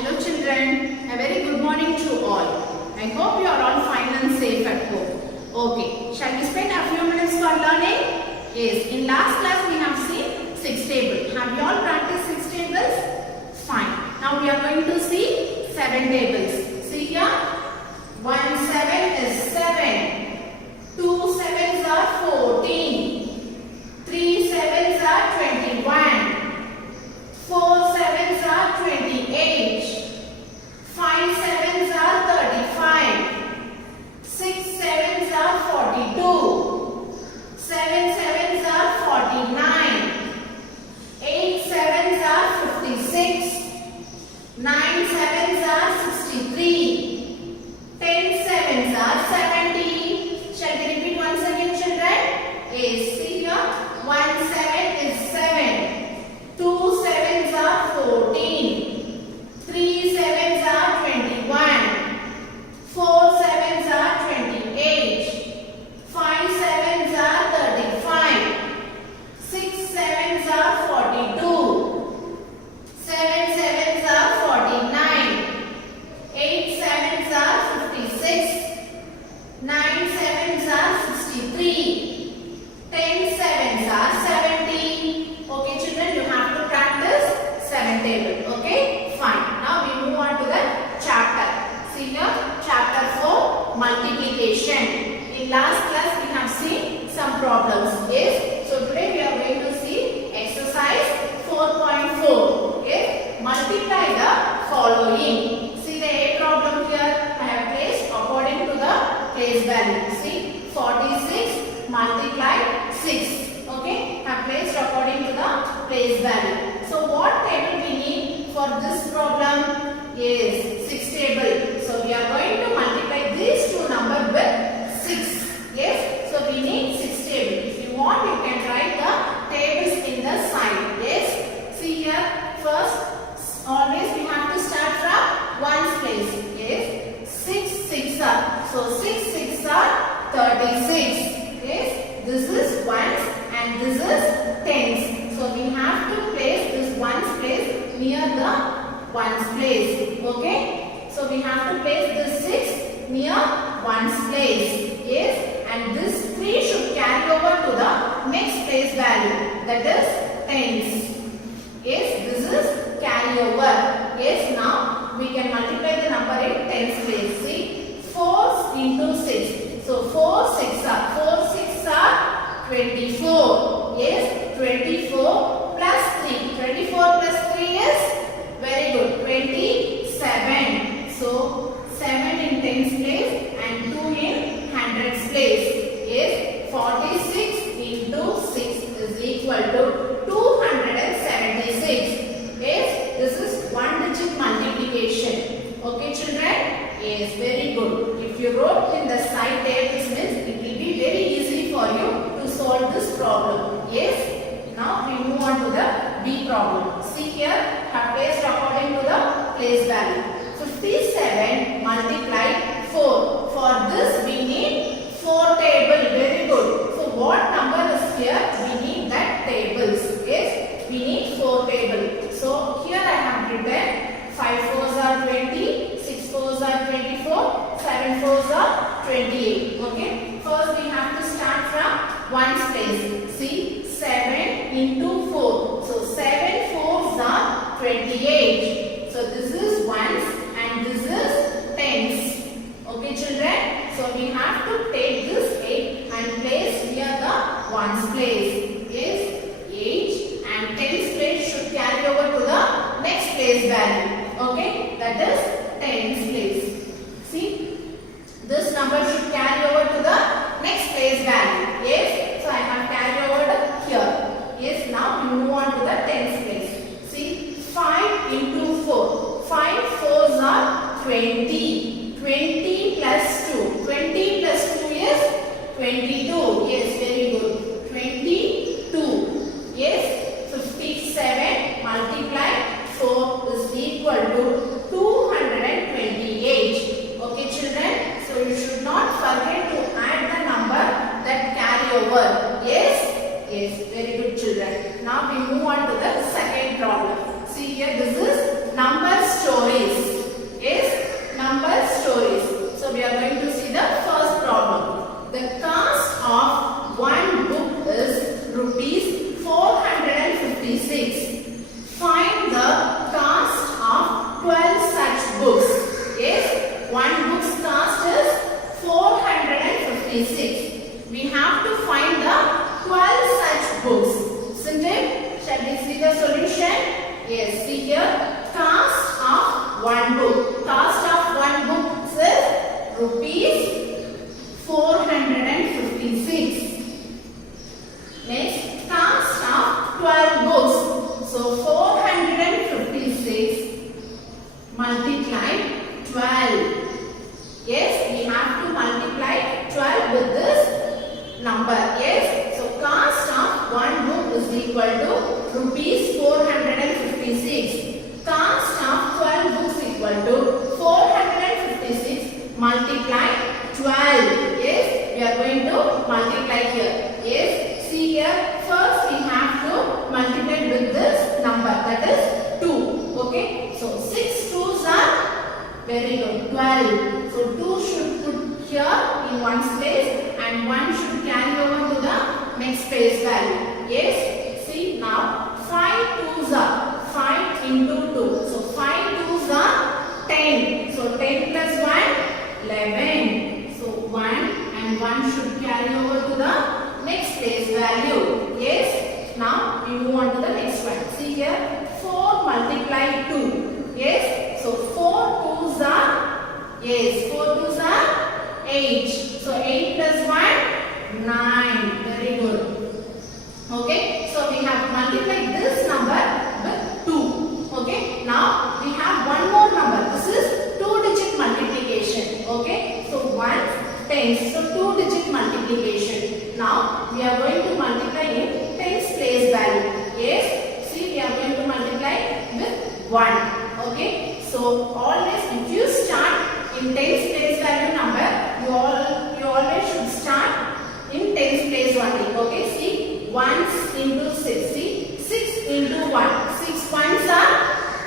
Hello children, a very good morning to all. I hope you are all fine and safe at home. Okay, shall we spend a few minutes for learning? Yes, in last class we have seen 6 tables. Have you all practiced 6 tables? Fine. Now we are going to see 7 tables. See here, 1 7 is 7, 2 7s are 14, 3 7s are 21. 4 7s are 28, 5 7s are 35, 6 7s are 42, 7 7s are 49, 8 7s are 56, 9 7s are 63, 10 7s are 70. Shall we repeat once again, children? Yes, see here, 1 7 is 7. 2 7s are 14, 3 7s are 21, 4 7s are 28, 5 7s are 35, 6 7s are 42, 7 7s are 49, 8 7s are 56, 9 7s are 63, 10 7s are 70. Okay children, you have to practice 7 table. Okay, fine. Now we move on to the chapter. See here, chapter 4, multiplication. In last class we have seen some problems. Yes, so today we are going to see exercise 4.4. Yes, multiply the following. See the A problem here, I have placed according to the place value. See, 46 multiply 6. Okay, have placed according to the place value. So what table we need for this problem? Yes, 6 table. So we are going to multiply these two numbers with 6. Yes, so we need 6 table. If you want, you can write the tables in the side. Yes, see here, first always we have to start from ones place. Yes, 6 6 are. So 6 6 are 36. Yes, this is ones and this is tens. So we have to place this ones place near the ones place. Okay. So we have to place this 6 near ones place. Yes. And this 3 should carry over to the next place value. That is tens. Yes. This is carry over. Yes. Now we can multiply the number in tens place. See. 4 into 6. So 4 6 are. 4 6 are 24. Yes, 24 plus 3. 24 plus 3 is very good. 27. So 7 in tens place and 2 in hundreds place. Yes, 46 into 6 is equal to 276. Yes, this is one digit multiplication. Okay, children? Yes, very good. If you wrote in the side tables means it will be very easy for you to solve this problem. Yes. Now we move on to the B problem. See here, have placed according to the place value. 57 multiply 4. For this we need 4 table. Very good. So what number is here? We need that tables. Yes, we need 4 table. So here I have written 5 4s are 20, 6 4s are 24, 7 4s are 28. Okay. First we have to start from ones place. See, 7 into 4. So 7 4s are 28. So this is ones and this is tens. Okay children. So we have to take this 8 and place near the ones place. Yes, 8 and tens place should carry over to the next place value. Okay, that is tens place. See, this number should carry over to the next place value. Yes, so I have carried over here. Yes, now we move on to the tens place. See, 5 into 4. 5 4s are 20. 20 plus 2. 20 plus 2 is 22. Yes, very good. 22. Yes, 57 multiply 4 is equal to 228. Okay, children. So you should not forget to add the number that carry over. Yes, yes, very good children. Now we move on to the second problem. See here, this is number stories. books. Yes, one book's cost is 456. We have to find the 12 such books. Isn't it? Shall we see the solution? Yes, see here. Cost of one book. Cost of one book is rupees 456. Next, cost of 12 books. So 456 multiply 12. Yes, we have to multiply 12 with this number. Yes, so cost of one book is equal to rupees 456. Cost of 12 books equal to 456 multiply 12. Yes, we are going to multiply here. Yes, see here, first we have to multiply with this number, that is 2. Okay, so 6 2s are very good, 12. So 2 should put here in one's place and 1 should carry over to the next place value. Yes, see now 5 2s are 5 into 2. So 5 2s are 10. So 10 plus 1 11. So 1 and 1 should carry over to the next place value. Yes, now we move on to the next one. See here, 4 multiply 2. Yes, so 4 2s are, yes, 4 2s are 8. So 8 plus 1 9. Very good. Okay, so we have multiplied this number with 2. Okay, now we have one more number. This is 2-digit multiplication. Okay, so 1 tens, so 2-digit multiplication. Now we are going to multiply in tens place value. Yes, see, we are going to multiply with 1. Okay, so always if you start in tens place value number, you always should start in tens place only. Okay, see, 1s into 6. See, 6 into 1. 6 1s are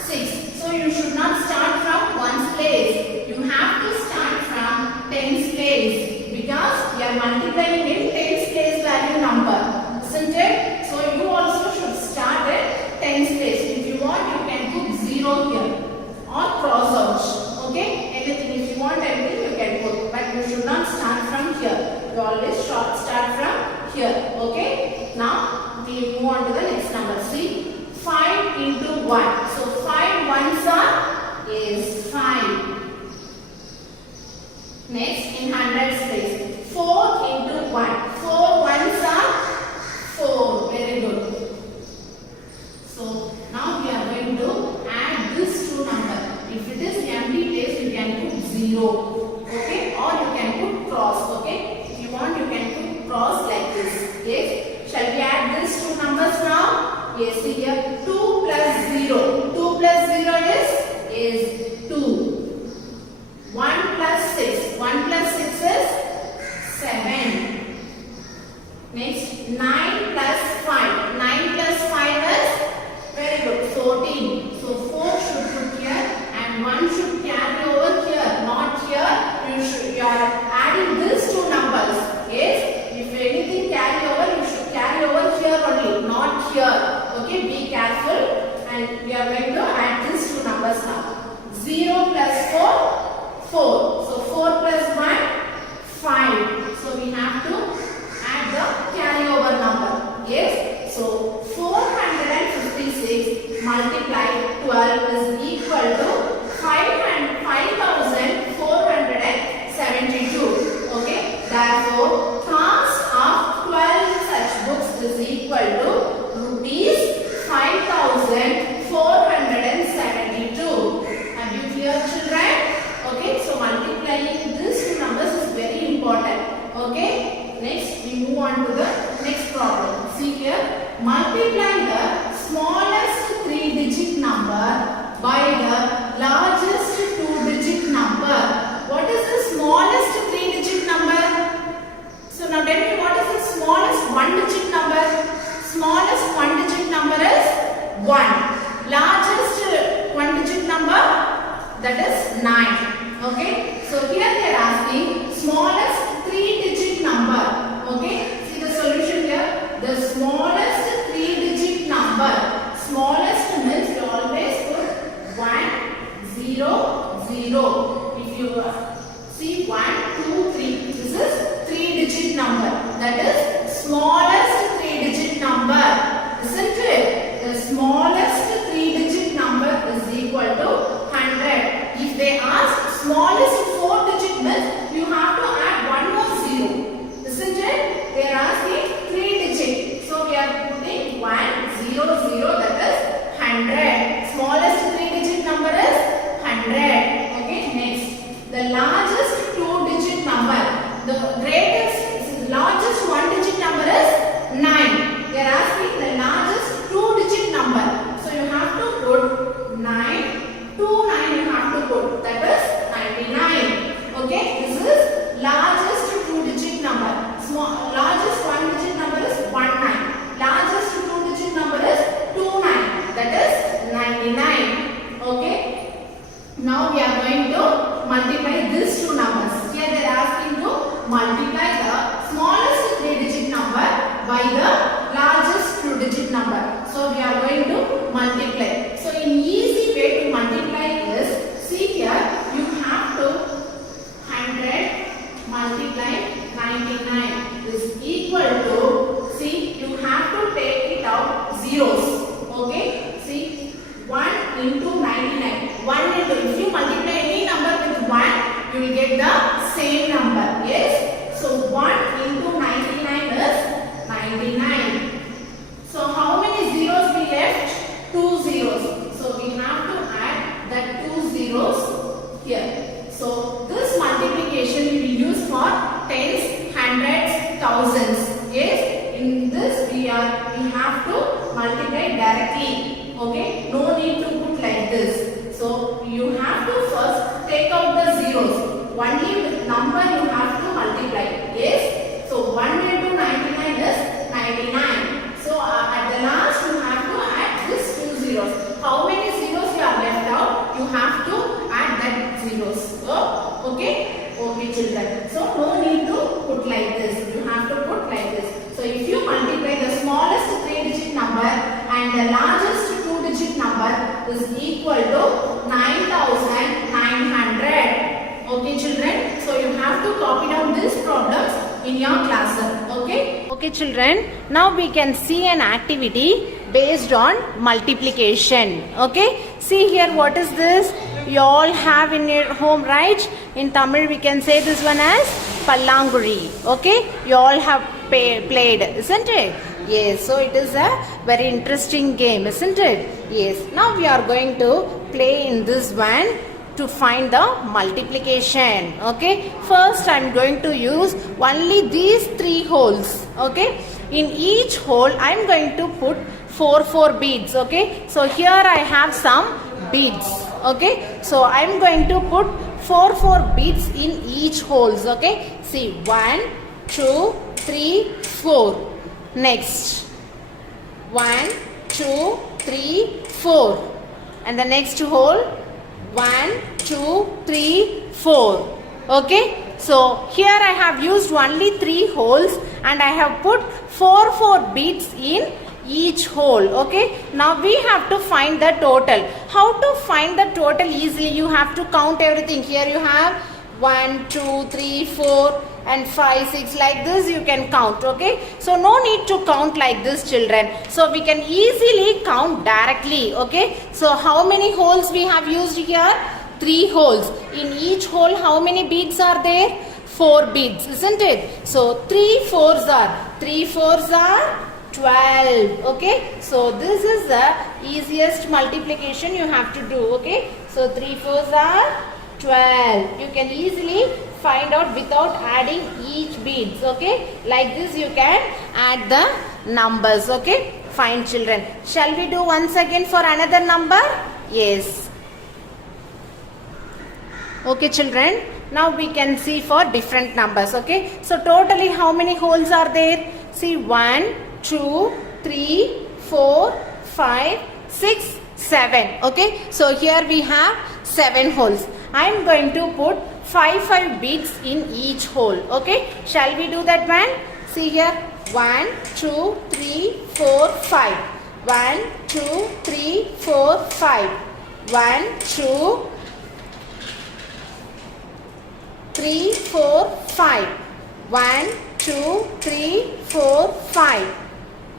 6. So you should not start from 1's place. You have to start from tens place because we are multiplying in tens place value number. Isn't it? So you also should start at tens place. If you want, you can put 0 here or cross out. Okay, anything, if you want anything you can put, but you should not start from here. You always start from here. Okay, now we move on to the next number. See, 5 into 1. So 5 1s are, is 5. Next, in hundreds place, 4 into 1. 4 1s are 4. Very good. So now we are going to add this two number. If it is empty place, you can put 0. Okay, or you can put cross. Okay, if you want, you can put cross like this. Yes, shall we add these two numbers now? Yes, see here, 2 plus 0. 2 plus 0 is 2. 1 plus 6. 1 plus 6 is 7. Next, 9 plus 5. 9 plus 5 is, very good, 14. So 4 should put here and 1 should carry over here, not here. You are adding these two numbers. Yes, if anything carry over, you should carry over here only, not here. Okay, be careful. And we are going to add these two numbers now. 0 plus 4, 4. So 4 plus 1, 5. So we have to add the carryover number. Yes, so 456 multiplied 12 is equal to 5472. Okay, therefore cost of 12 such books is equal to rupees 5472. Have you clear, children? Okay, so multiplying these two numbers is very important. Okay, next we move on to the next problem. See here, multiply the smallest 3-digit number by the largest 2-digit number. What is the smallest 3-digit number? So now tell me, what is the smallest 1-digit number? Smallest 1-digit number is 1. Largest 1-digit number, that is 9. Okay, so here they are asking smallest 3-digit number. Okay, see the solution here. The smallest 3-digit number. Smallest means you always put 1, 0, 0. If you see 1, 2, 3, this is 3-digit number. That is smallest 3-digit number. Isn't it? The smallest 3-digit number is equal to 100. If they ask smallest 4-digit means you have to add one more 0. Isn't it? They are asking 3-digit. So we are putting 1, 0, 0, that is 100. Smallest 3-digit number is 100. Okay, next. The largest 2-digit number. The largest 1-digit number is 9. They are asking the largest 2-digit number. So you have to put 9. 2, 9 you have to put. That is 99. Okay, this is largest 2-digit number. Largest 1-digit number is 19. Largest 2-digit number is 29. That is 99. Okay. Now we are going to multiply these two numbers. Here they are asking to multiply the smallest 3-digit number by the largest 2-digit number. So we are going to multiply. So in easy way to multiply is, see here you have to 100 multiply 99 is equal to, see you have to take it out zeros. Okay, see 1 into 99. 1 into, if you multiply any number with 1, you will get the same number. Yes. So 1 into 99 is 99. So how many zeros we left? 2 zeros. So we have to add that 2 zeros here. So this multiplication we will use for tens, hundreds, thousands. Yes. In this we have to multiply directly. Okay. No need to put like this. So you have to first take out the zeros. Only with number you have to multiply. Yes. So 1 into 99 is 99. So at the last you have to add this 2 zeros. How many zeros you are left out? You have to add that zeros. So, okay. Okay children. So no need to put like this. You have to put like this. So if you multiply the smallest 3-digit number and the largest 2-digit number is equal to 9900. Okay children, so you have to copy down these problems in your classroom. Okay. Okay children, now we can see an activity based on multiplication. Okay, see here what is this? You all have in your home, right? In Tamil we can say this one as Pallanguri. Okay, you all have played, isn't it? Yes, so it is a very interesting game, isn't it? Yes, now we are going to play in this one to find the multiplication. Okay, first I am going to use only these 3 holes. Okay, in each hole I am going to put 4 beads. Okay, so here I have some beads. Okay, so I am going to put 4 beads in each holes. Okay, see 1, 2, 3, 4. Next 1, 2, 3, 4, and the next hole 1, 2, 3, 4. Okay, so here I have used only 3 holes and I have put 4 beads in each hole. Okay, now we have to find the total. How to find the total easily? You have to count everything. Here you have 1, 2, 3, 4 and 5, 6, like this you can count. Okay, so no need to count like this children. So we can easily count directly. Okay, so how many holes we have used here? 3 holes. In each hole how many beads are there? 4 beads, isn't it? So 3 4s are 12. Okay, so this is the easiest multiplication you have to do. Okay, so 3 4s are 12. You can easily find out without adding each beads. Okay, like this you can add the numbers. Okay, fine children. Shall we do once again for another number? Yes. Okay children, now we can see for different numbers. Okay, so totally how many holes are there? See 1, 2, 3, 4, 5, 6, 7. Okay, so here we have 7 holes. I am going to put 5 beads in each hole. Okay, shall we do that one? See here 1, 2, 3, 4, 5. 1, 2, 3, 4, 5. 1, 2, 3, 4, 5. 1, 2, 3, 4, 5.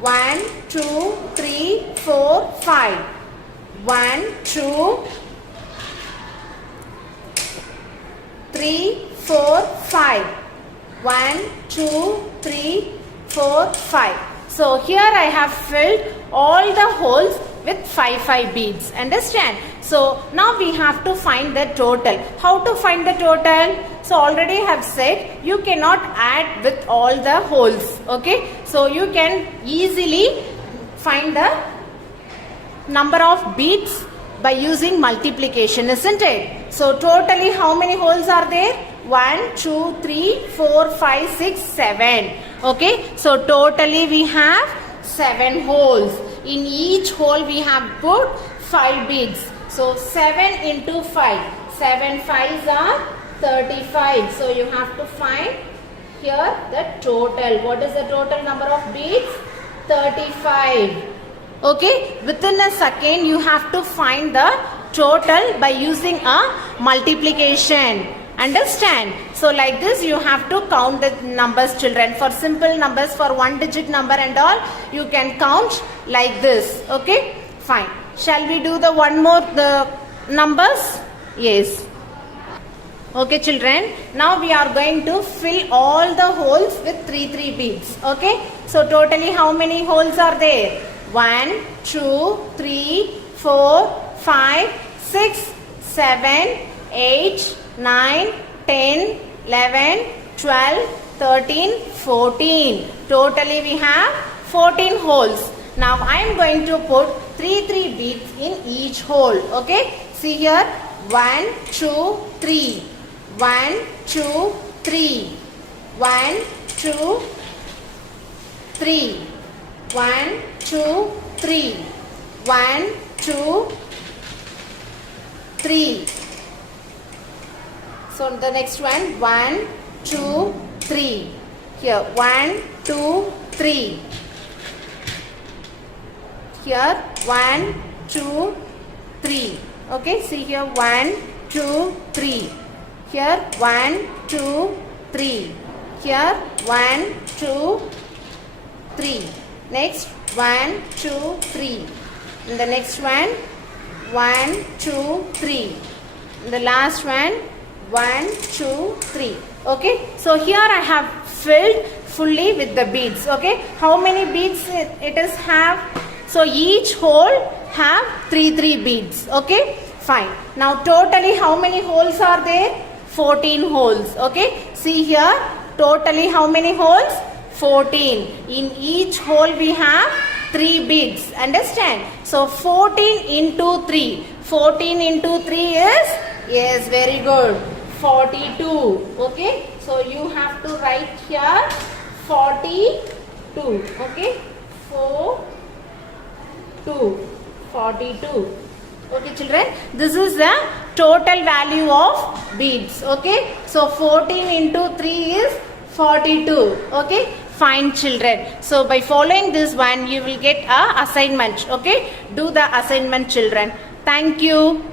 1, 2, 3, 4, 5. 1, 2, 3, 4, 5. 1, 2, 3, 4, 5. So here I have filled all the holes with 5 beads. Understand? So now we have to find the total. How to find the total? So already have said you cannot add with all the holes. Okay? So you can easily find the number of beads by using multiplication, isn't it? So totally how many holes are there? 1, 2, 3, 4, 5, 6, 7. Okay, so totally we have 7 holes. In each hole we have put 5 beads. So 7 into 5. 7 5s are 35. So you have to find here the total. What is the total number of beads? 35. Okay, within a second you have to find the total by using a multiplication. Understand? So like this you have to count the numbers, children. For simple numbers, for 1-digit number and all, you can count like this. Okay, fine. Shall we do the one more the numbers? Yes. Okay, children. Now we are going to fill all the holes with 3 beads. Okay. So totally how many holes are there? 1, 2, 3, 4, 5, 6, 7, 8, 9, 10, 11, 12, 13, 14. Totally we have 14 holes. Now I am going to put 3 beads in each hole. Okay. See here. 1, 2, 3. 1, 2, 3. 1, 2, 3. 1, 2, 3. 1, 2, 3. So the next one, 1, 2, 3. Here, 1, 2, 3. Here, 1, 2, 3. Okay, see here, 1, 2, 3. Here, 1, 2, 3. Here, 1, 2, 3. Next, 1, 2, 3. And the next one, 1, 2, 3. And the last one, 1, 2, 3. Okay, so here I have filled fully with the beads. Okay, how many beads it is have? So each hole have 3 beads. Okay, fine. Now totally how many holes are there? 14 holes. Okay, see here, totally how many holes? 14. In each hole we have 3 beads. Understand? So 14 into 3. 14 into 3 is? Yes, very good. 42. Okay, so you have to write here 42. Okay, 4, 2, 42. Okay, children, this is the total value of beads. Okay, so 14 into 3 is 42. Okay, fine, children. So by following this one, you will get a assignment. Okay, do the assignment, children. Thank you.